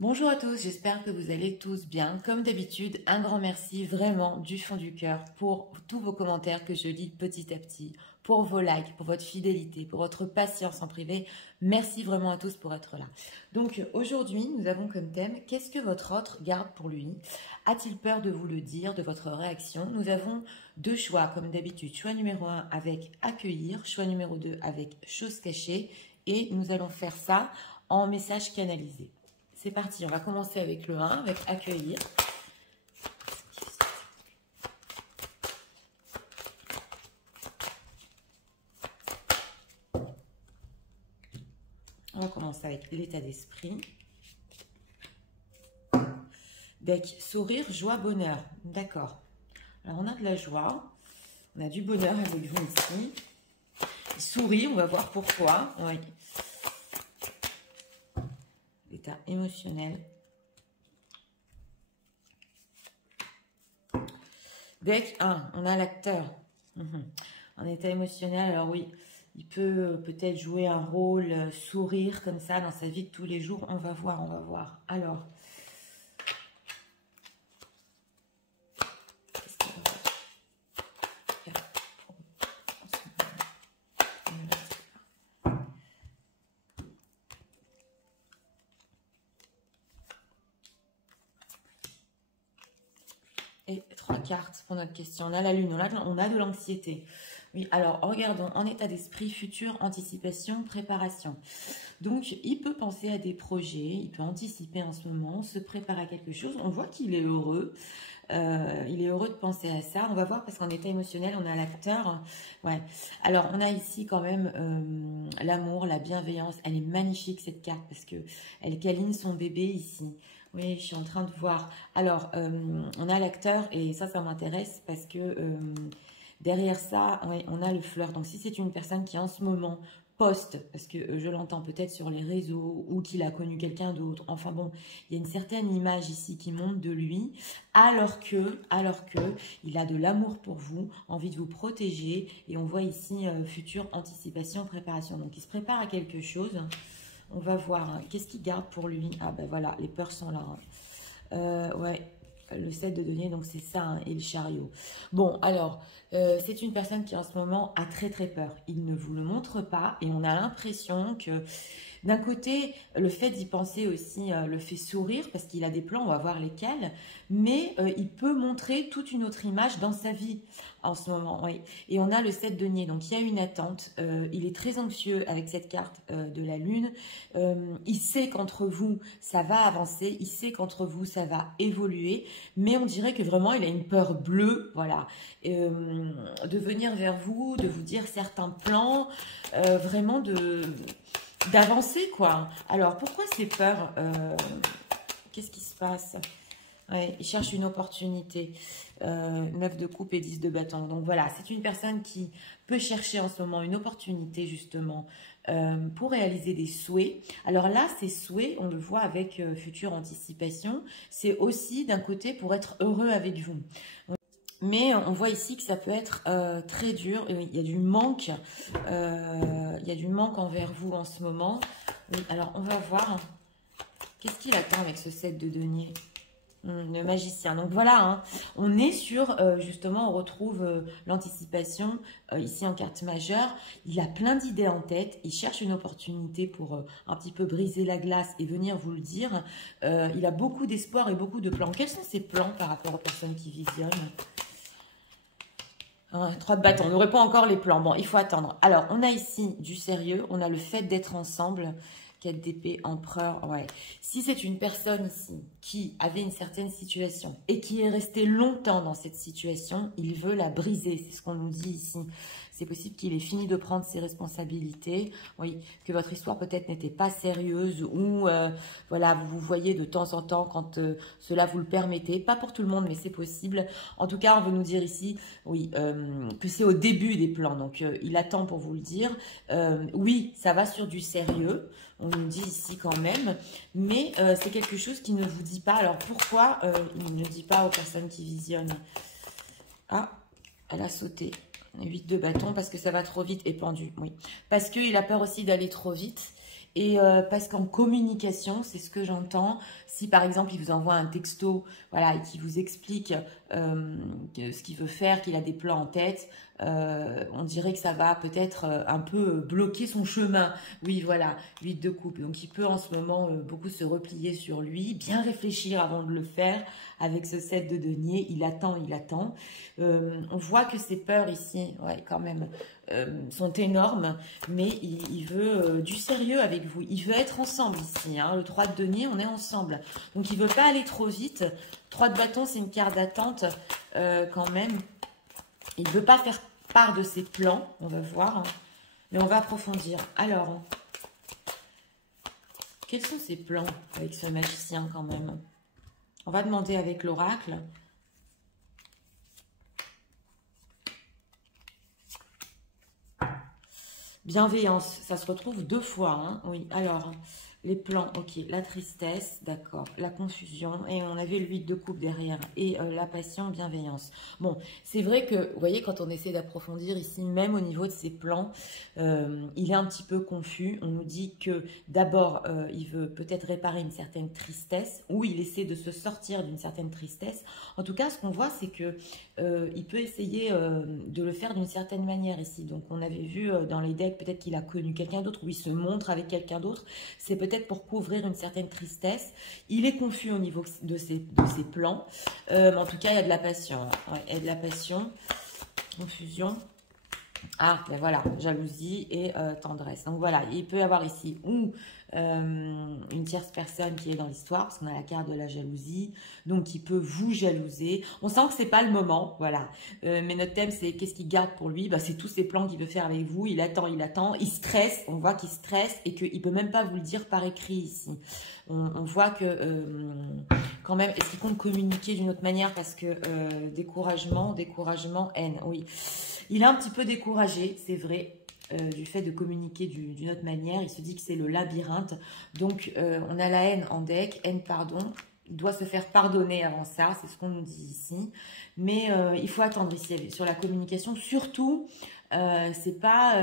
Bonjour à tous, j'espère que vous allez tous bien. Comme d'habitude, un grand merci vraiment du fond du cœur pour tous vos commentaires que je lis petit à petit, pour vos likes, pour votre fidélité, pour votre patience en privé. Merci vraiment à tous pour être là. Donc aujourd'hui, nous avons comme thème « Qu'est-ce que votre autre garde pour lui ?» A-t-il peur de vous le dire, de votre réaction? Nous avons deux choix comme d'habitude. Choix numéro 1 avec « Accueillir », choix numéro 2 avec « Chose cachée » et nous allons faire ça en message canalisé. C'est parti, on va commencer avec le 1, avec accueillir. On va commencer avec l'état d'esprit. Deck, sourire, joie, bonheur. D'accord. Alors, on a de la joie. On a du bonheur avec vous ici. Souris, on va voir pourquoi. Oui. L'état émotionnel. Deck 1, on a l'acteur. Un état émotionnel, alors oui, il peut peut-être jouer un rôle, sourire comme ça dans sa vie de tous les jours. On va voir, on va voir. Alors, et 3 cartes pour notre question. On a la lune, on a de l'anxiété. Oui, alors regardons, en état d'esprit, futur, anticipation, préparation. Donc, il peut penser à des projets, il peut anticiper en ce moment, se préparer à quelque chose. On voit qu'il est heureux. Il est heureux de penser à ça. On va voir parce qu'en état émotionnel, on a l'acteur. Ouais. Alors, on a ici quand même l'amour, la bienveillance. Elle est magnifique cette carte parce que elle câline son bébé ici. Oui, je suis en train de voir. Alors, on a l'acteur et ça m'intéresse parce que derrière ça, ouais, on a le fleur. Donc, si c'est une personne qui en ce moment poste, parce que je l'entends peut-être sur les réseaux ou qu'il a connu quelqu'un d'autre. Enfin bon, il y a une certaine image ici qui monte de lui, alors que il a de l'amour pour vous, envie de vous protéger. Et on voit ici future anticipation, préparation. Donc, il se prépare à quelque chose. On va voir, hein, qu'est-ce qu'il garde pour lui? Ah ben voilà, les peurs sont là. Hein. Ouais, le 7 de denier, donc c'est ça, hein, et le chariot. Bon, alors, c'est une personne qui en ce moment a très très peur. Il ne vous le montre pas et on a l'impression que d'un côté, le fait d'y penser aussi le fait sourire parce qu'il a des plans, on va voir lesquels, mais il peut montrer toute une autre image dans sa vie en ce moment. Oui. Et on a le 7 de denier, donc il y a une attente. Il est très anxieux avec cette carte de la lune. Il sait qu'entre vous, ça va avancer, il sait qu'entre vous, ça va évoluer, mais on dirait que vraiment, il a une peur bleue, voilà, de venir vers vous, de vous dire certains plans, vraiment d'avancer, quoi. Alors, pourquoi ces peurs? Qu'est-ce qui se passe? Ouais, il cherche une opportunité. 9 de coupe et 10 de bâton. Donc voilà, c'est une personne qui peut chercher en ce moment une opportunité justement pour réaliser des souhaits. Alors là, ces souhaits, on le voit avec future anticipation, c'est aussi d'un côté pour être heureux avec vous. Mais on voit ici que ça peut être très dur. Il y a du manque. Il y a du manque envers vous en ce moment. Oui, alors, on va voir. Qu'est-ce qu'il attend avec ce 7 de denier? Le magicien. Donc voilà, hein, on est sur, justement, on retrouve l'anticipation ici en carte majeure. Il a plein d'idées en tête. Il cherche une opportunité pour un petit peu briser la glace et venir vous le dire. Il a beaucoup d'espoir et beaucoup de plans. Quels sont ses plans par rapport aux personnes qui visionnent? 3 de bâton, on n'aurait pas encore les plans. Bon, il faut attendre. Alors, on a ici du sérieux. On a le fait d'être ensemble. 4 d'épée, empereur, ouais. Si c'est une personne ici qui avait une certaine situation et qui est restée longtemps dans cette situation, il veut la briser. C'est ce qu'on nous dit ici. C'est possible qu'il ait fini de prendre ses responsabilités. Oui, que votre histoire peut-être n'était pas sérieuse ou voilà, vous vous voyez de temps en temps quand cela vous le permettez. Pas pour tout le monde, mais c'est possible. En tout cas, on veut nous dire ici, oui, que c'est au début des plans. Donc, il attend pour vous le dire. Oui, ça va sur du sérieux. On nous dit ici quand même. Mais c'est quelque chose qui ne vous dit pas. Alors, pourquoi il ne dit pas aux personnes qui visionnent? Ah, elle a sauté. 8 de bâton parce que ça va trop vite et pendu, oui. Parce qu'il a peur aussi d'aller trop vite Et parce qu'en communication, c'est ce que j'entends, si par exemple il vous envoie un texto, voilà, et qu'il vous explique ce qu'il veut faire, qu'il a des plans en tête, on dirait que ça va peut-être un peu bloquer son chemin. Oui, voilà, 8 de coupe. Donc il peut en ce moment beaucoup se replier sur lui, bien réfléchir avant de le faire. Avec ce 7 de denier, il attend, il attend. On voit que ses peurs ici, ouais, quand même, sont énormes, mais il veut du sérieux avec vous. Il veut être ensemble ici, hein. Le 3 de denier, on est ensemble. Donc il veut pas aller trop vite. 3 de bâton, c'est une carte d'attente quand même. Il veut pas faire part de ses plans, on va voir, hein. Mais on va approfondir. Alors, quels sont ses plans avec ce magicien quand même? On va demander avec l'oracle. Bienveillance, ça se retrouve 2 fois, hein. Oui, alors, les plans, ok, la tristesse, d'accord, la confusion, et on avait le 8 de coupe derrière, et la passion, bienveillance. Bon, c'est vrai que, vous voyez, quand on essaie d'approfondir ici, même au niveau de ces plans, il est un petit peu confus. On nous dit que, d'abord, il veut peut-être réparer une certaine tristesse, ou il essaie de se sortir d'une certaine tristesse. En tout cas, ce qu'on voit, c'est que il peut essayer de le faire d'une certaine manière ici. Donc, on avait vu dans les decks, peut-être qu'il a connu quelqu'un d'autre, ou il se montre avec quelqu'un d'autre. C'est peut-être pour couvrir une certaine tristesse. Il est confus au niveau de ses plans. Mais en tout cas, il y a de la passion. Ouais, il y a de la passion. Confusion. Ah, ben voilà, jalousie et tendresse. Donc voilà, il peut y avoir ici ou une tierce personne qui est dans l'histoire, parce qu'on a la carte de la jalousie, donc il peut vous jalouser. On sent que c'est pas le moment, voilà. Mais notre thème, c'est qu'est-ce qu'il garde pour lui? Bah, c'est tous ces plans qu'il veut faire avec vous. Il attend, il stresse. On voit qu'il stresse et qu'il peut même pas vous le dire par écrit ici. On voit que quand même, est-ce qu'il compte communiquer d'une autre manière? Parce que découragement, haine, oui. Il est un petit peu découragé, c'est vrai, du fait de communiquer d'une autre manière. Il se dit que c'est le labyrinthe. Donc, on a la haine en deck, haine, pardon. Il doit se faire pardonner avant ça, c'est ce qu'on nous dit ici. Mais il faut attendre ici sur la communication. Surtout, c'est pas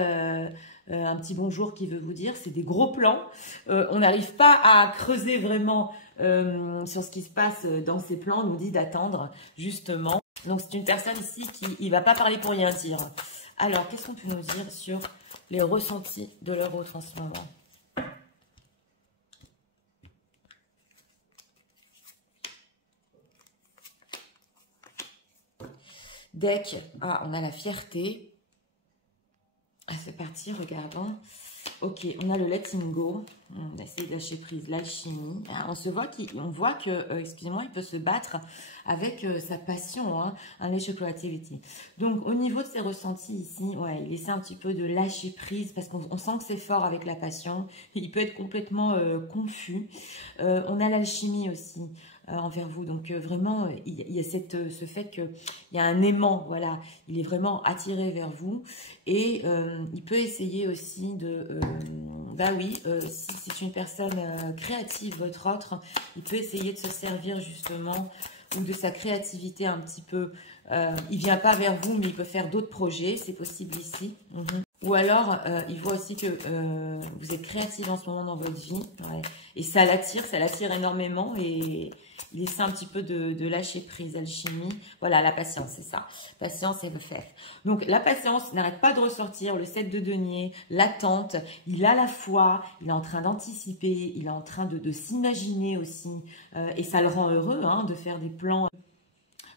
un petit bonjour qui veut vous dire, c'est des gros plans. On n'arrive pas à creuser vraiment sur ce qui se passe dans ces plans. On nous dit d'attendre, justement. Donc, c'est une personne ici qui ne va pas parler pour rien dire. Alors, qu'est-ce qu'on peut nous dire sur les ressentis de leur autre en ce moment? Deck, ah, on a la fierté. Ah, c'est parti, regardons. Ok, on a le letting go. On essaie de lâcher prise, l'alchimie. On voit que, excusez-moi, il peut se battre avec sa passion, hein, un creativity. Donc, au niveau de ses ressentis ici, ouais, il essaie un petit peu de lâcher prise parce qu'on sent que c'est fort avec la passion. Il peut être complètement confus. On a l'alchimie aussi. Envers vous. Donc vraiment, il y a ce fait qu'il y a un aimant, voilà, il est vraiment attiré vers vous et il peut essayer aussi de, bah oui, si c'est une personne créative, votre autre, il peut essayer de se servir justement ou de sa créativité un petit peu. Il vient pas vers vous, mais il peut faire d'autres projets, c'est possible ici. Ou alors, il voit aussi que vous êtes créative en ce moment dans votre vie. Ouais. Et ça l'attire énormément. Et il essaie un petit peu de lâcher prise, alchimie. Voilà, la patience, c'est ça. Patience et le faire. Donc, la patience n'arrête pas de ressortir. Le 7 de denier, l'attente. Il a la foi. Il est en train d'anticiper. Il est en train de s'imaginer aussi. Et ça le rend heureux hein, de faire des plans.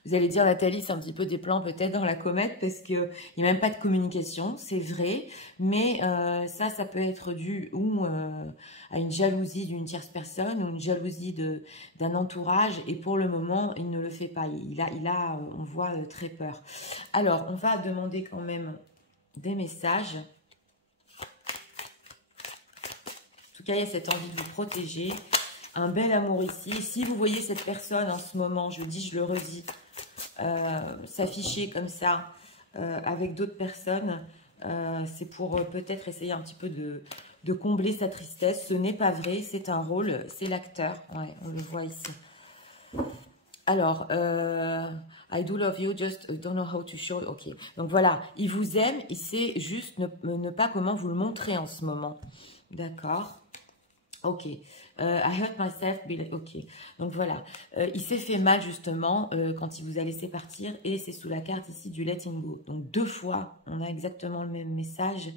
Vous allez dire, Nathalie, c'est un petit peu des plans peut-être dans la comète parce qu'il n'y a même pas de communication, c'est vrai. Mais ça peut être dû ou à une jalousie d'une tierce personne ou une jalousie d'un entourage. Et pour le moment, il ne le fait pas. Il a on voit, très peur. Alors, on va demander quand même des messages. En tout cas, il y a cette envie de vous protéger. Un bel amour ici. Si vous voyez cette personne en ce moment, je le redis, s'afficher comme ça avec d'autres personnes, c'est pour peut-être essayer un petit peu de combler sa tristesse. Ce n'est pas vrai, c'est un rôle, c'est l'acteur. Ouais, on le voit ici. Alors, I do love you, just don't know how to show. Ok, donc voilà, il vous aime, il sait juste ne pas comment vous le montrer en ce moment. D'accord. Ok. I hurt myself. Ok. Donc voilà. Il s'est fait mal justement quand il vous a laissé partir et c'est sous la carte ici du letting go. Donc 2 fois, on a exactement le même message.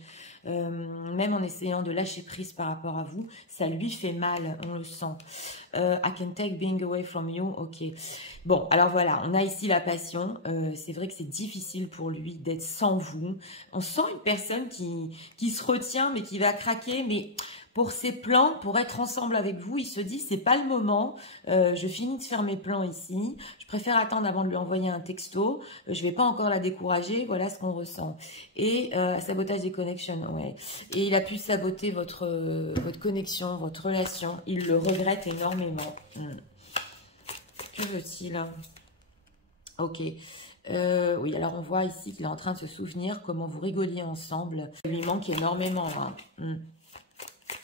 Même en essayant de lâcher prise par rapport à vous, ça lui fait mal, on le sent. I can take being away from you. Ok. Bon, alors voilà, on a ici la passion. C'est vrai que c'est difficile pour lui d'être sans vous. On sent une personne qui se retient mais qui va craquer, mais pour ses plans, pour être ensemble avec vous, il se dit c'est pas le moment, je finis de faire mes plans ici, je préfère attendre avant de lui envoyer un texto, je vais pas encore la décourager, voilà ce qu'on ressent. Et sabotage des connexions, ouais. Et il a pu saboter votre connexion, votre relation, il le regrette énormément. Que veut-il? Ok. Oui, alors on voit ici qu'il est en train de se souvenir comment vous rigoliez ensemble. Il lui manque énormément. Hein.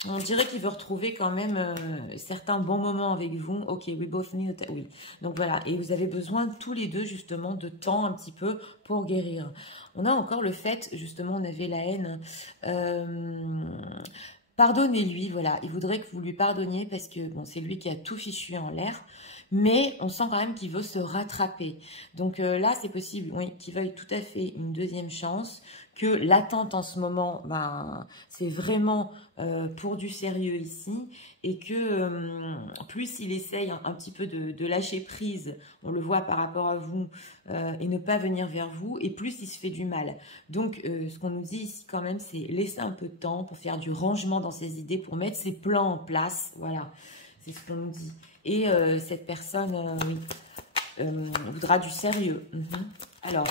On dirait qu'il veut retrouver quand même certains bons moments avec vous. Ok, we both need... Oui, donc voilà. Et vous avez besoin tous les deux justement de temps un petit peu pour guérir. On a encore le fait, justement, on avait la haine. Pardonnez-lui, voilà. Il voudrait que vous lui pardonniez parce que bon, c'est lui qui a tout fichu en l'air. Mais on sent quand même qu'il veut se rattraper. Donc là, c'est possible, oui, qu'il veuille tout à fait une deuxième chance, que l'attente en ce moment, ben, c'est vraiment pour du sérieux ici, et que plus il essaye un petit peu de lâcher prise, on le voit par rapport à vous, et ne pas venir vers vous, et plus il se fait du mal. Donc ce qu'on nous dit ici quand même, c'est laisser un peu de temps pour faire du rangement dans ses idées, pour mettre ses plans en place, voilà, c'est ce qu'on nous dit. Et cette personne, oui, voudra du sérieux. Alors,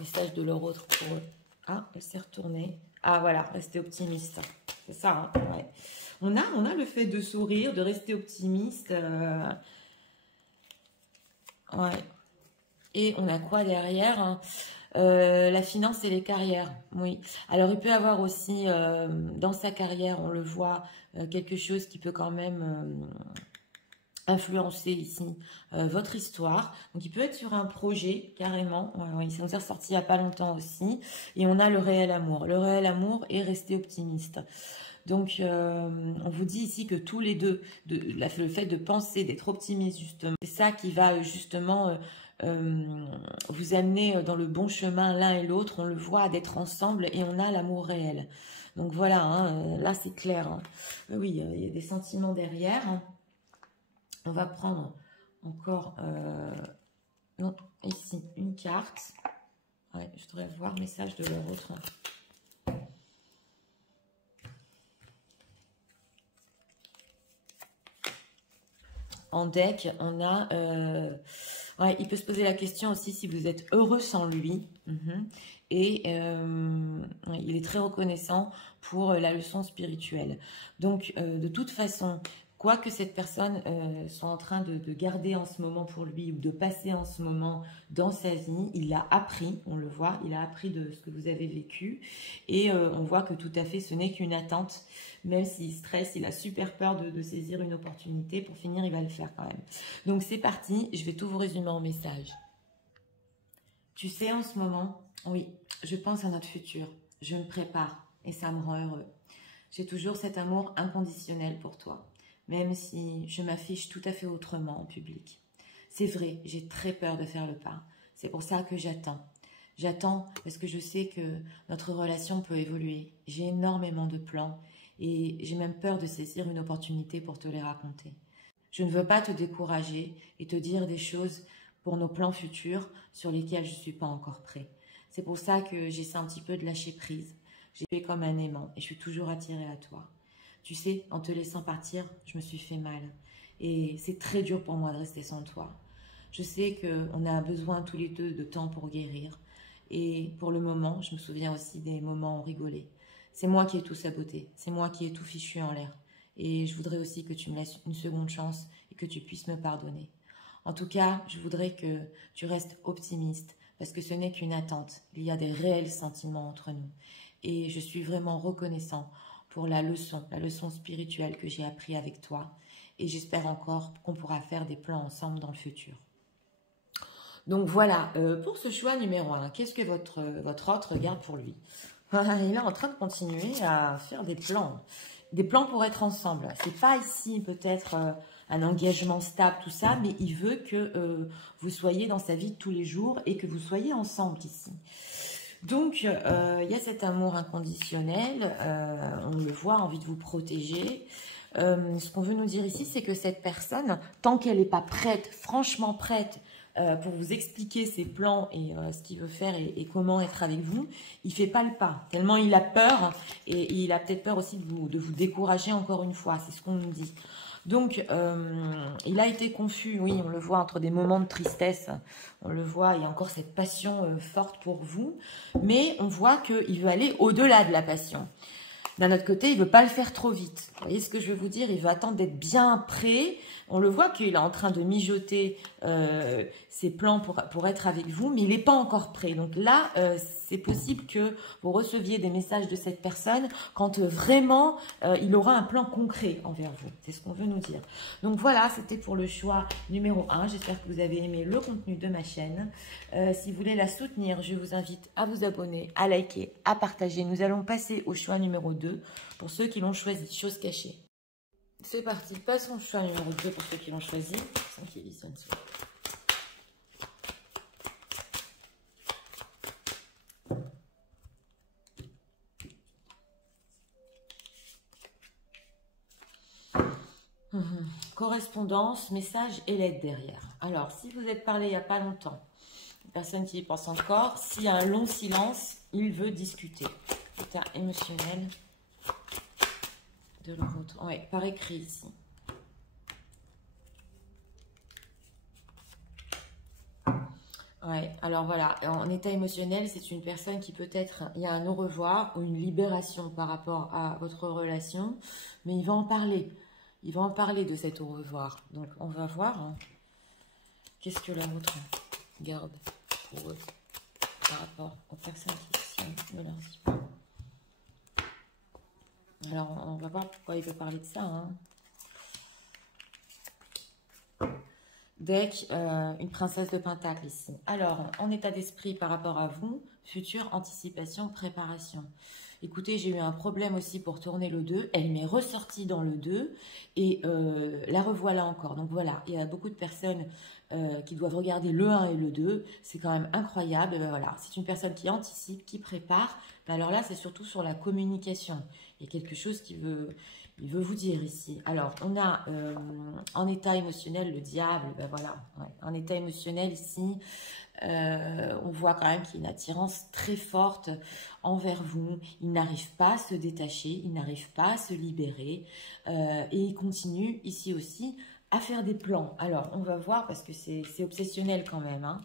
message de leur autre pour eux. Ah, elle s'est retournée. Ah, voilà, rester optimiste. C'est ça, hein, ouais. On a le fait de sourire, de rester optimiste. Ouais. Et on a quoi derrière, hein? La finance et les carrières, oui. Alors, il peut avoir aussi, dans sa carrière, on le voit, quelque chose qui peut quand même... influencer ici votre histoire. Donc, il peut être sur un projet, carrément. Ouais, ça nous est ressorti il n'y a pas longtemps aussi. Et on a le réel amour. Le réel amour est rester optimiste. Donc, on vous dit ici que tous les deux, le fait de penser, d'être optimiste, justement, c'est ça qui va justement vous amener dans le bon chemin l'un et l'autre. On le voit d'être ensemble et on a l'amour réel. Donc, voilà, hein, là, c'est clair. Hein. Oui, il y a des sentiments derrière. Hein. On va prendre encore non, ici une carte. Ouais, je voudrais voir le message de leur autre. En deck, on a... ouais, il peut se poser la question aussi si vous êtes heureux sans lui. Et il est très reconnaissant pour la leçon spirituelle. Donc, de toute façon... Quoi que cette personne soit en train de garder en ce moment pour lui ou de passer en ce moment dans sa vie, il a appris, on le voit, il a appris de ce que vous avez vécu et on voit que tout à fait ce n'est qu'une attente, même s'il stresse, il a super peur de saisir une opportunité, pour finir il va le faire quand même. Donc c'est parti, je vais tout vous résumer en message. Tu sais en ce moment, oui, je pense à notre futur, je me prépare et ça me rend heureux. J'ai toujours cet amour inconditionnel pour toi. Même si je m'affiche tout à fait autrement en public. C'est vrai, j'ai très peur de faire le pas. C'est pour ça que j'attends. J'attends parce que je sais que notre relation peut évoluer. J'ai énormément de plans et j'ai même peur de saisir une opportunité pour te les raconter. Je ne veux pas te décourager et te dire des choses pour nos plans futurs sur lesquels je ne suis pas encore prêt. C'est pour ça que j'essaie un petit peu de lâcher prise. J'ai fait comme un aimant et je suis toujours attirée à toi. Tu sais, en te laissant partir, je me suis fait mal. Et c'est très dur pour moi de rester sans toi. Je sais qu'on a besoin tous les deux de temps pour guérir. Et pour le moment, je me souviens aussi des moments où on rigolait. C'est moi qui ai tout saboté. C'est moi qui ai tout fichu en l'air. Et je voudrais aussi que tu me laisses une seconde chance et que tu puisses me pardonner. En tout cas, je voudrais que tu restes optimiste parce que ce n'est qu'une attente. Il y a des réels sentiments entre nous. Et je suis vraiment reconnaissant pour la leçon spirituelle que j'ai appris avec toi. Et j'espère encore qu'on pourra faire des plans ensemble dans le futur. Donc voilà, pour ce choix numéro 1, qu'est-ce que votre autre regarde pour lui? Il est en train de continuer à faire des plans. des plans pour être ensemble. C'est pas ici peut-être un engagement stable, tout ça, mais il veut que vous soyez dans sa vie de tous les jours et que vous soyez ensemble ici. Donc, il y a cet amour inconditionnel, on le voit, envie de vous protéger. Ce qu'on veut nous dire ici, c'est que cette personne, tant qu'elle n'est pas prête, franchement prête, pour vous expliquer ses plans et ce qu'il veut faire et comment être avec vous, il ne fait pas le pas. Tellement il a peur et il a peut-être peur aussi de vous décourager encore une fois. C'est ce qu'on nous dit. Donc, il a été confus, oui, on le voit, entre des moments de tristesse. On le voit, il y a encore cette passion forte pour vous. Mais on voit qu'il veut aller au-delà de la passion. D'un autre côté, il ne veut pas le faire trop vite. Vous voyez ce que je veux vous dire? Il veut attendre d'être bien prêt. On le voit qu'il est en train de mijoter ses plans pour être avec vous, mais il n'est pas encore prêt. Donc là, c'est possible que vous receviez des messages de cette personne quand vraiment il aura un plan concret envers vous. C'est ce qu'on veut nous dire. Donc voilà, c'était pour le choix numéro 1. J'espère que vous avez aimé le contenu de ma chaîne. Si vous voulez la soutenir, je vous invite à vous abonner, à liker, à partager. Nous allons passer au choix numéro 2 pour ceux qui l'ont choisi. Chose cachée. C'est parti, passons au choix numéro 2 pour ceux qui l'ont choisi. Sans qu'il y sonne. Correspondance, message et lettre derrière. Alors, si vous êtes parlé il n'y a pas longtemps, une personne qui y pense encore, s'il y a un long silence, il veut discuter. État émotionnel de l'autre. Oui, par écrit ici. Ouais, alors voilà, en état émotionnel, c'est une personne qui peut-être, il y a un au revoir ou une libération par rapport à votre relation, mais il va en parler. Il va en parler de cet au revoir. Donc, on va voir hein, qu'est-ce que la vôtre garde pour eux par rapport aux personnes qui ne leur disent pas. Alors, on va voir pourquoi il veut parler de ça. Hein. Deck, une princesse de Pentacle ici. Alors, en état d'esprit par rapport à vous, future anticipation, préparation. Écoutez, j'ai eu un problème aussi pour tourner le 2. Elle m'est ressortie dans le 2 et la revoilà encore. Donc voilà, il y a beaucoup de personnes qui doivent regarder le 1 et le 2. C'est quand même incroyable. Voilà, c'est une personne qui anticipe, qui prépare. Mais alors là, c'est surtout sur la communication. Il y a quelque chose qui veut... Il veut vous dire ici. Alors, on a en état émotionnel le diable. Ben voilà, ouais. En état émotionnel ici, on voit quand même qu'il y a une attirance très forte envers vous. Il n'arrive pas à se détacher, il n'arrive pas à se libérer. Et il continue ici aussi à faire des plans. Alors, on va voir parce que c'est obsessionnel quand même. Hein.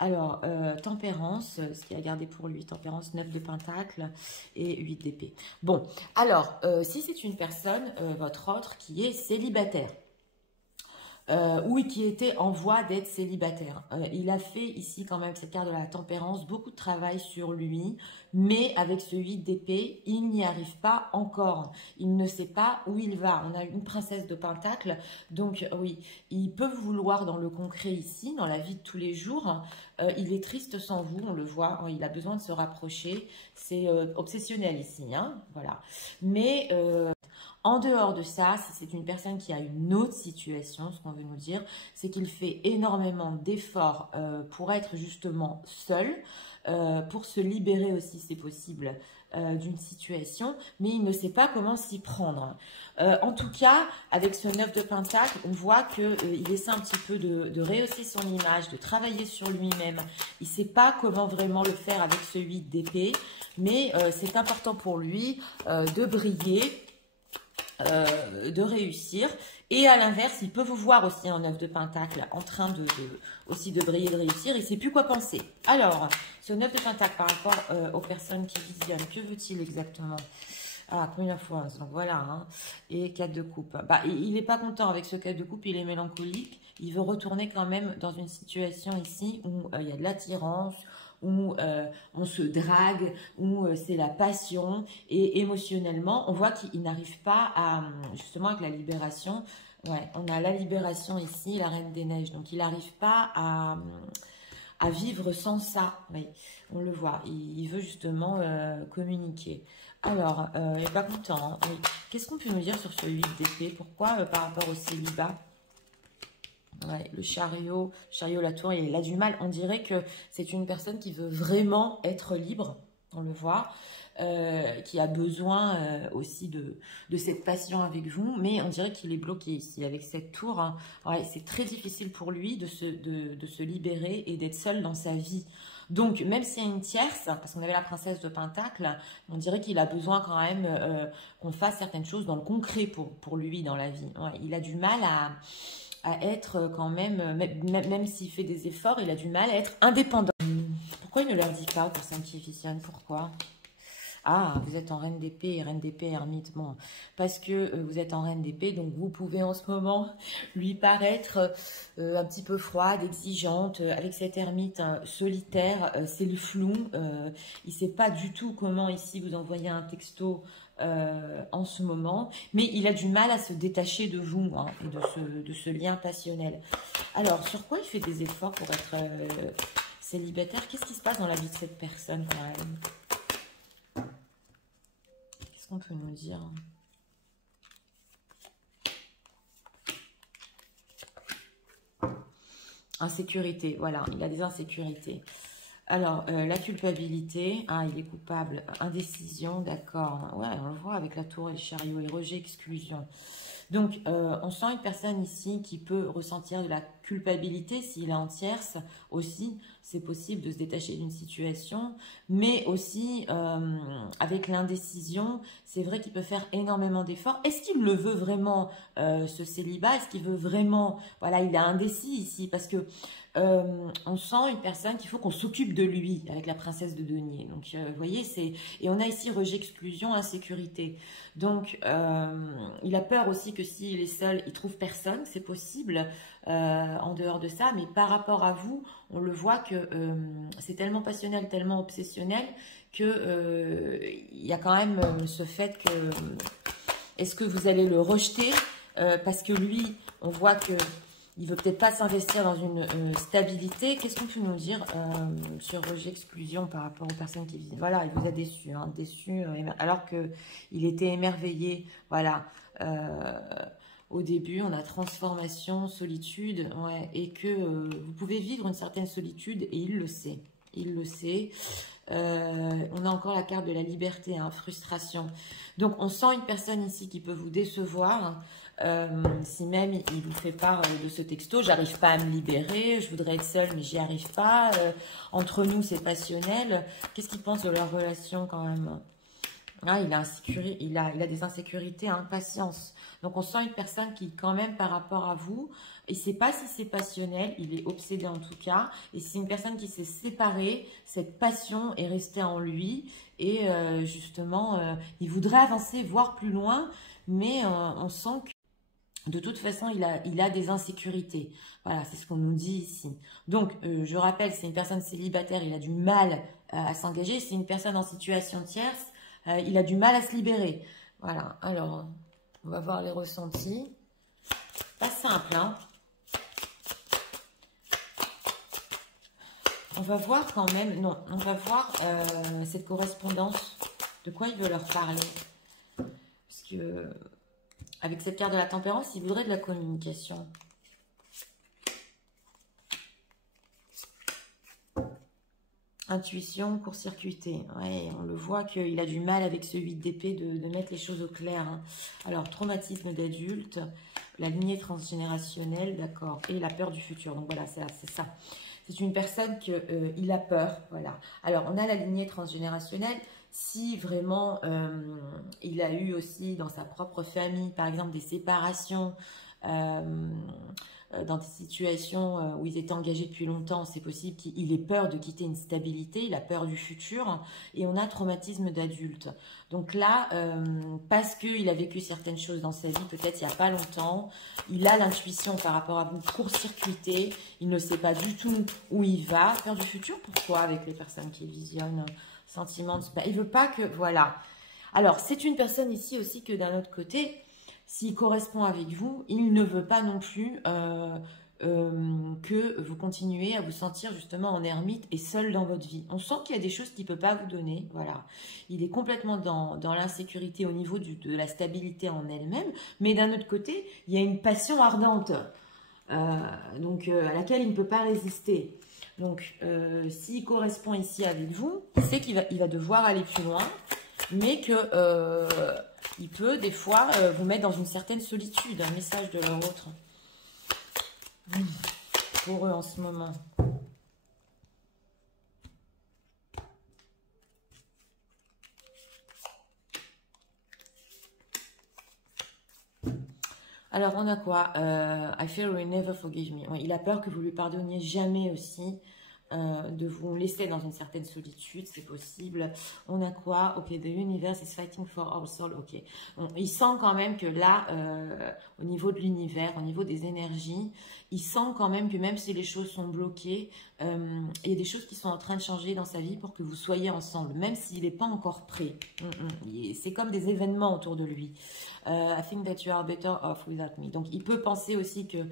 Alors, tempérance, ce qu'il a gardé pour lui, tempérance, 9 de pentacle et 8 d'épée. Bon, alors, si c'est une personne, votre autre, qui est célibataire, ou qui était en voie d'être célibataire. Il a fait ici quand même cette carte de la tempérance, beaucoup de travail sur lui, mais avec ce 8 d'épée, il n'y arrive pas encore. Il ne sait pas où il va. On a une princesse de pentacle, donc oui, il peut vouloir dans le concret ici, dans la vie de tous les jours. Il est triste sans vous, on le voit, il a besoin de se rapprocher. C'est obsessionnel ici, hein, voilà. Mais... en dehors de ça, si c'est une personne qui a une autre situation, ce qu'on veut nous dire, c'est qu'il fait énormément d'efforts pour être justement seul, pour se libérer aussi, c'est possible, d'une situation, mais il ne sait pas comment s'y prendre. En tout cas, avec ce 9 de pentacle, on voit qu'il essaie un petit peu de rehausser son image, de travailler sur lui-même. Il ne sait pas comment vraiment le faire avec ce 8 d'épée, mais c'est important pour lui de briller, de réussir. Et à l'inverse, il peut vous voir aussi en 9 de pentacle en train aussi de briller, de réussir. Il ne sait plus quoi penser. Alors, ce 9 de pentacle par rapport aux personnes qui visionnent, que veut-il exactement? Ah, combien de fois? Donc voilà, hein. Et 4 de coupe. Bah, il n'est pas content avec ce 4 de coupe, il est mélancolique. Il veut retourner quand même dans une situation ici où il y a de l'attirance, où on se drague, où c'est la passion. Et émotionnellement, on voit qu'il n'arrive pas à, justement avec la libération, ouais, on a la libération ici, la Reine des Neiges. Donc il n'arrive pas à vivre sans ça. Oui, on le voit. Il veut justement communiquer. Alors, il n'est pas content, hein. Oui. Qu'est-ce qu'on peut nous dire sur ce 8 d'épée? Pourquoi par rapport au célibat? Ouais, le chariot, la tour, il a du mal. On dirait que c'est une personne qui veut vraiment être libre, on le voit, qui a besoin aussi de cette passion avec vous, mais on dirait qu'il est bloqué ici avec cette tour, hein. Ouais, c'est très difficile pour lui de se libérer et d'être seul dans sa vie. Donc, même s'il y a une tierce, parce qu'on avait la princesse de Pentacle, on dirait qu'il a besoin quand même qu'on fasse certaines choses dans le concret pour lui dans la vie. Ouais, il a du mal à être quand même s'il fait des efforts, il a du mal à être indépendant. Pourquoi il ne leur dit pas, personne qui visionne? Pourquoi? Ah, vous êtes en reine d'épée, ermite. Bon, parce que vous êtes en reine d'épée, donc vous pouvez en ce moment lui paraître un petit peu froide, exigeante, avec cette ermite solitaire. C'est le flou. Il ne sait pas du tout comment ici vous envoyer un texto en ce moment, mais il a du mal à se détacher de vous, hein, et de ce lien passionnel. Alors, sur quoi il fait des efforts pour être célibataire? Qu'est-ce qui se passe dans la vie de cette personne quand même? Qu'est-ce qu'on peut nous dire? Insécurité, voilà, il a des insécurités. Alors, la culpabilité, ah, il est coupable, indécision, d'accord. Ouais, on le voit avec la tour et le chariot, et rejet, exclusion. Donc, on sent une personne ici qui peut ressentir de la culpabilité s'il est en tierce aussi. C'est possible de se détacher d'une situation, mais aussi avec l'indécision, c'est vrai qu'il peut faire énormément d'efforts. Est-ce qu'il le veut vraiment, ce célibat? Est-ce qu'il veut vraiment... Voilà, il est indécis ici parce que on sent une personne qu'il faut qu'on s'occupe de lui avec la princesse de denier. Donc, vous voyez, et on a ici rejet, exclusion, insécurité. Donc, il a peur aussi que s'il est seul, il trouve personne. C'est possible en dehors de ça. Mais par rapport à vous, on le voit que c'est tellement passionnel, tellement obsessionnel que il y a quand même ce fait que est-ce que vous allez le rejeter parce que lui, on voit que il veut peut-être pas s'investir dans une stabilité. Qu'est-ce qu'on peut nous dire sur rejet, exclusion par rapport aux personnes qui visitent? Voilà, il vous a déçu, hein, déçu alors qu'il était émerveillé. Voilà, au début, on a transformation, solitude, ouais, et que vous pouvez vivre une certaine solitude et il le sait. Il le sait. On a encore la carte de la liberté, hein, frustration. Donc, on sent une personne ici qui peut vous décevoir. Hein. Si même il vous fait part de ce texto, j'arrive pas à me libérer, je voudrais être seule mais j'y arrive pas, entre nous c'est passionnel. Qu'est-ce qu'il pense de leur relation quand même? Ah, il a des insécurités, impatience. Donc on sent une personne qui quand même par rapport à vous, il ne sait pas si c'est passionnel, il est obsédé en tout cas, et c'est une personne qui s'est séparée, cette passion est restée en lui, et justement il voudrait avancer, voir plus loin, mais on sent que de toute façon, il a des insécurités. Voilà, c'est ce qu'on nous dit ici. Donc, je rappelle, c'est une personne célibataire, il a du mal à s'engager. C'est une personne en situation tierce, il a du mal à se libérer. Voilà, alors, on va voir les ressentis. Pas simple, hein. On va voir quand même, non, on va voir cette correspondance. De quoi il veut leur parler? Parce que... avec cette carte de la tempérance, il voudrait de la communication. Intuition, court-circuité. Ouais, on le voit qu'il a du mal avec ce 8 d'épée de mettre les choses au clair. Hein. Alors, traumatisme d'adulte, la lignée transgénérationnelle, d'accord, et la peur du futur. Donc voilà, c'est ça. C'est une personne il a peur, voilà. Alors, on a la lignée transgénérationnelle. Si vraiment il a eu aussi dans sa propre famille, par exemple, des séparations, dans des situations où ils étaient engagés depuis longtemps, c'est possible qu'il ait peur de quitter une stabilité, il a peur du futur, et on a traumatisme d'adulte. Donc là, parce qu'il a vécu certaines choses dans sa vie, peut-être il n'y a pas longtemps, il a l'intuition par rapport à vous court-circuiter, il ne sait pas du tout où il va. Peur du futur, pourquoi avec les personnes qui visionnent? Sentiment de... il veut pas que... Voilà. Alors, c'est une personne ici aussi que d'un autre côté, s'il correspond avec vous, il ne veut pas non plus que vous continuez à vous sentir justement en ermite et seul dans votre vie. On sent qu'il y a des choses qu'il ne peut pas vous donner. Voilà. Il est complètement dans l'insécurité au niveau de la stabilité en elle-même. Mais d'un autre côté, il y a une passion ardente à laquelle il ne peut pas résister. Donc, s'il correspond ici avec vous, il sait qu'il va devoir aller plus loin, mais que il peut des fois vous mettre dans une certaine solitude. Un message de leur autre. Pour eux en ce moment. Alors, on a quoi? I fear you will never forgive me. Ouais, il a peur que vous lui pardonniez jamais aussi. De vous laisser dans une certaine solitude, c'est possible. On a quoi? Ok, the universe is fighting for our soul. Ok, il sent quand même que là, au niveau de l'univers, au niveau des énergies, il sent quand même que même si les choses sont bloquées, il y a des choses qui sont en train de changer dans sa vie pour que vous soyez ensemble, même s'il n'est pas encore prêt. C'est comme des événements autour de lui. I think that you are better off without me. Donc, il peut penser aussi que,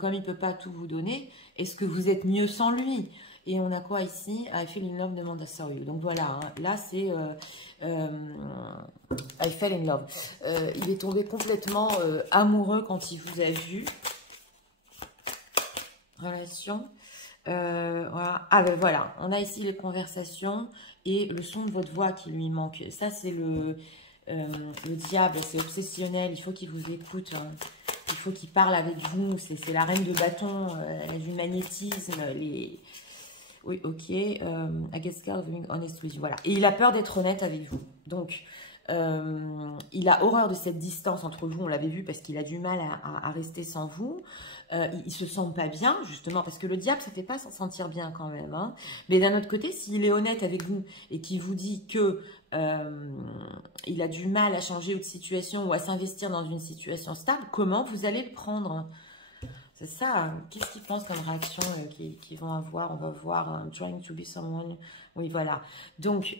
comme il ne peut pas tout vous donner, est-ce que vous êtes mieux sans lui? Et on a quoi ici? I fell in love, demande à saw you. Donc voilà, hein, là c'est I fell in love. Il est tombé complètement amoureux quand il vous a vu. Relation. Voilà. Ah ben voilà, on a ici les conversations et le son de votre voix qui lui manque. Ça c'est le diable, c'est obsessionnel, il faut qu'il vous écoute. Hein. Il faut qu'il parle avec vous. C'est la reine de bâton, du magnétisme, Oui, ok. I get scared of being honest with you. Voilà. Et il a peur d'être honnête avec vous. Donc, il a horreur de cette distance entre vous. On l'avait vu parce qu'il a du mal à rester sans vous. Il se sent pas bien, justement, parce que le diable, ça fait pas s'en sentir bien quand même. Hein. Mais d'un autre côté, s'il est honnête avec vous et qu'il vous dit que il a du mal à changer de situation ou à s'investir dans une situation stable, comment vous allez le prendre? C'est ça, qu'est-ce qu'ils pensent comme réaction qu'ils vont avoir? On va voir, trying to be someone. Oui, voilà. Donc,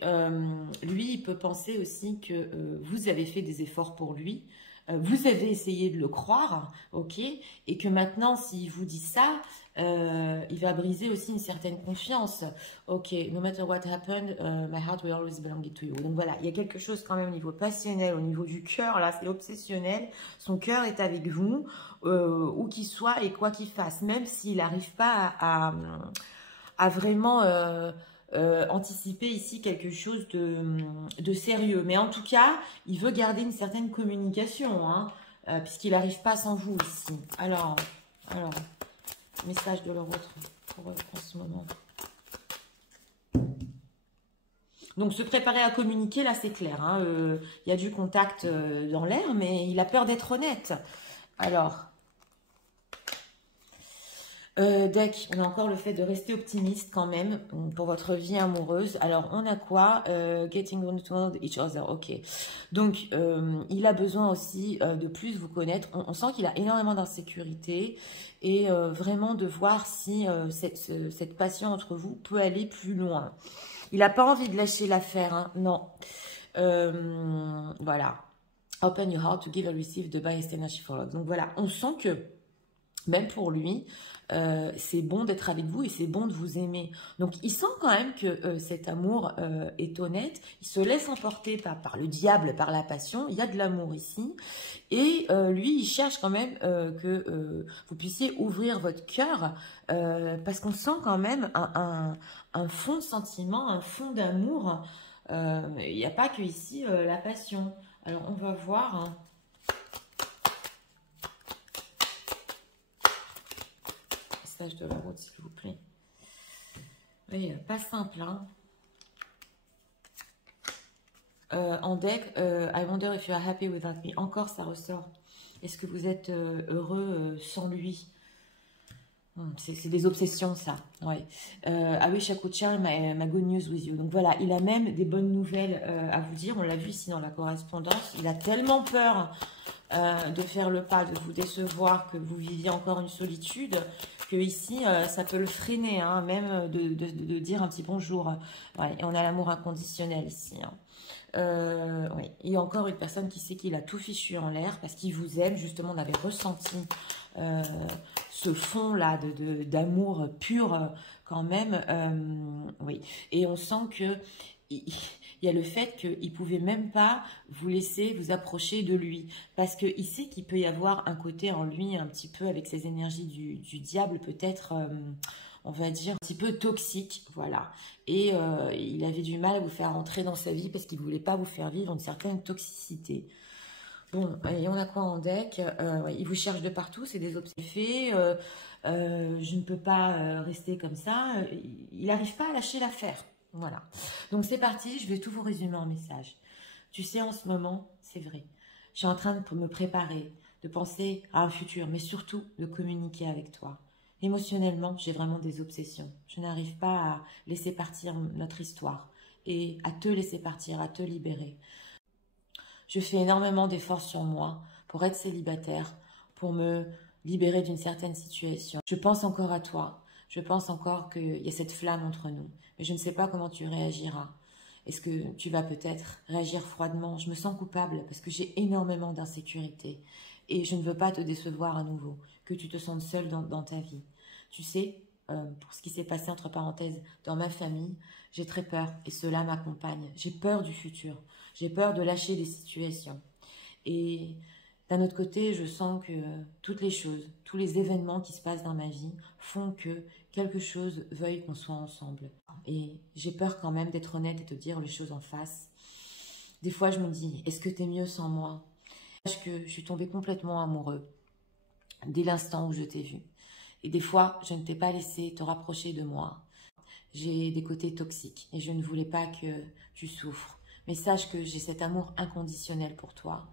lui, il peut penser aussi que vous avez fait des efforts pour lui. Vous avez essayé de le croire, ok? Et que maintenant, s'il vous dit ça, il va briser aussi une certaine confiance. Ok, no matter what happened, my heart will always belong to you. Donc voilà, il y a quelque chose quand même au niveau passionnel, au niveau du cœur, là, c'est obsessionnel. Son cœur est avec vous, où qu'il soit et quoi qu'il fasse, même s'il n'arrive pas à vraiment anticiper ici quelque chose de sérieux. Mais en tout cas, il veut garder une certaine communication, hein, puisqu'il n'arrive pas sans vous ici. Alors, message de leur autre pour en ce moment. Donc, se préparer à communiquer, là, c'est clair. Hein, y a du contact dans l'air, mais il a peur d'être honnête. Alors, deck, on a encore le fait de rester optimiste quand même pour votre vie amoureuse. Alors, on a quoi? Getting to know each other. Ok. Donc, il a besoin aussi de plus vous connaître. On sent qu'il a énormément d'insécurité et vraiment de voir si cette passion entre vous peut aller plus loin. Il n'a pas envie de lâcher l'affaire, hein. Non. Voilà. Open your heart to give and receive the biggest energy for love. Donc voilà, on sent que même pour lui, c'est bon d'être avec vous et c'est bon de vous aimer. Donc, il sent quand même que cet amour est honnête. Il se laisse emporter par le diable, par la passion. Il y a de l'amour ici. Et lui, il cherche quand même que vous puissiez ouvrir votre cœur parce qu'on sent quand même un fond de sentiment, un fond d'amour. Il n'y a pas que ici la passion. Alors, on va voir... Hein. De la route, s'il vous plaît. Oui, pas simple, hein. En deck, I wonder if you are happy without me. Encore, ça ressort. Est-ce que vous êtes heureux sans lui? C'est des obsessions, ça. Ouais. I wish I could share my good news with you. Donc voilà, il a même des bonnes nouvelles à vous dire. On l'a vu ici dans la correspondance. Il a tellement peur de faire le pas, de vous décevoir, que vous viviez encore une solitude, que ici, ça peut le freiner, hein, même de dire un petit bonjour. Ouais, et on a l'amour inconditionnel ici. Hein. Oui. Il y a encore une personne qui sait qu'il a tout fichu en l'air parce qu'il vous aime. Justement, on avait ressenti ce fond-là d'amour pur quand même. Oui. Et on sent que il y a le fait qu'il ne pouvait même pas vous laisser vous approcher de lui. Parce qu'il sait qu'il peut y avoir un côté en lui un petit peu avec ces énergies du diable, peut-être, on va dire, un petit peu toxique. Voilà. Et il avait du mal à vous faire entrer dans sa vie parce qu'il ne voulait pas vous faire vivre une certaine toxicité. Bon, et on a quoi en deck? Ouais, il vous cherche de partout, c'est des obsédés. Je ne peux pas rester comme ça. Il n'arrive pas à lâcher l'affaire. Voilà. Donc c'est parti, je vais tout vous résumer en message. Tu sais, en ce moment, c'est vrai, je suis en train de me préparer, de penser à un futur, mais surtout de communiquer avec toi. Émotionnellement, j'ai vraiment des obsessions. Je n'arrive pas à laisser partir notre histoire et à te laisser partir, à te libérer. Je fais énormément d'efforts sur moi pour être célibataire, pour me libérer d'une certaine situation. Je pense encore à toi. Je pense encore qu'il y a cette flamme entre nous. Mais je ne sais pas comment tu réagiras. Est-ce que tu vas peut-être réagir froidement? Je me sens coupable parce que j'ai énormément d'insécurité. Et je ne veux pas te décevoir à nouveau, que tu te sentes seule dans ta vie. Tu sais, pour ce qui s'est passé entre parenthèses dans ma famille, j'ai très peur et cela m'accompagne. J'ai peur du futur. J'ai peur de lâcher des situations. Et d'un autre côté, je sens que toutes les choses, tous les événements qui se passent dans ma vie font que quelque chose veuille qu'on soit ensemble. Et j'ai peur quand même d'être honnête et de dire les choses en face. Des fois, je me dis, est-ce que t'es mieux sans moi? Sache que je suis tombée complètement amoureux dès l'instant où je t'ai vu. Et des fois, je ne t'ai pas laissé te rapprocher de moi. J'ai des côtés toxiques et je ne voulais pas que tu souffres. Mais sache que j'ai cet amour inconditionnel pour toi.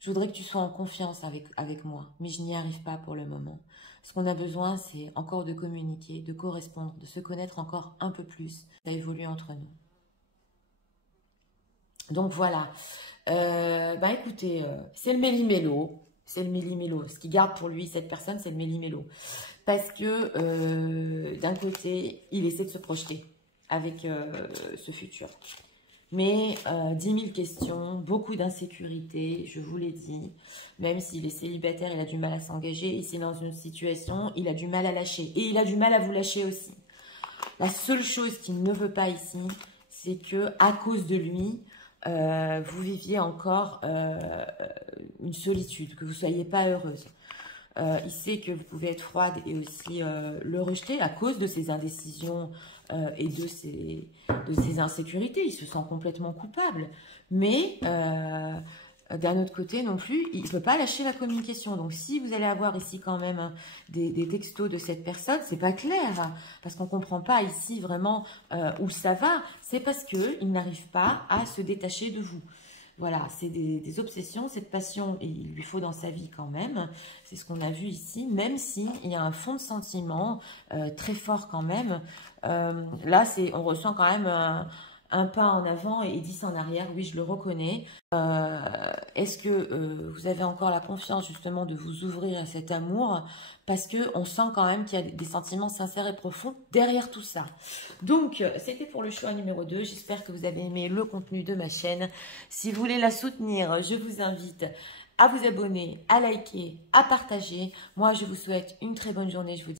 Je voudrais que tu sois en confiance avec moi, mais je n'y arrive pas pour le moment. Ce qu'on a besoin, c'est encore de communiquer, de correspondre, de se connaître encore un peu plus. Ça évolue entre nous. Donc voilà. Écoutez, c'est le méli-mélo. C'est le méli-mélo. Ce qui garde pour lui cette personne, c'est le méli-mélo. Parce que d'un côté, il essaie de se projeter avec ce futur. Mais 10 000 questions, beaucoup d'insécurité, je vous l'ai dit. Même s'il est célibataire, il a du mal à s'engager. Il est dans une situation, il a du mal à lâcher. Et il a du mal à vous lâcher aussi. La seule chose qu'il ne veut pas ici, c'est que à cause de lui, vous viviez encore une solitude, que vous ne soyez pas heureuse. Il sait que vous pouvez être froide et aussi le rejeter à cause de ses indécisions et de ses insécurités. Il se sent complètement coupable. Mais d'un autre côté non plus, il ne peut pas lâcher la communication. Donc si vous allez avoir ici quand même des textos de cette personne, c'est pas clair. Hein, parce qu'on ne comprend pas ici vraiment où ça va. C'est parce qu'il n'arrive pas à se détacher de vous. Voilà, c'est des obsessions, cette passion, et il lui faut dans sa vie quand même. C'est ce qu'on a vu ici, même s'il y a un fond de sentiment très fort quand même. Là, on ressent quand même un pas en avant et 10 en arrière. Oui, je le reconnais. Est-ce que vous avez encore la confiance justement de vous ouvrir à cet amour? Parce qu'on sent quand même qu'il y a des sentiments sincères et profonds derrière tout ça. Donc, c'était pour le choix numéro 2. J'espère que vous avez aimé le contenu de ma chaîne. Si vous voulez la soutenir, je vous invite à vous abonner, à liker, à partager. Moi, je vous souhaite une très bonne journée. Je vous dis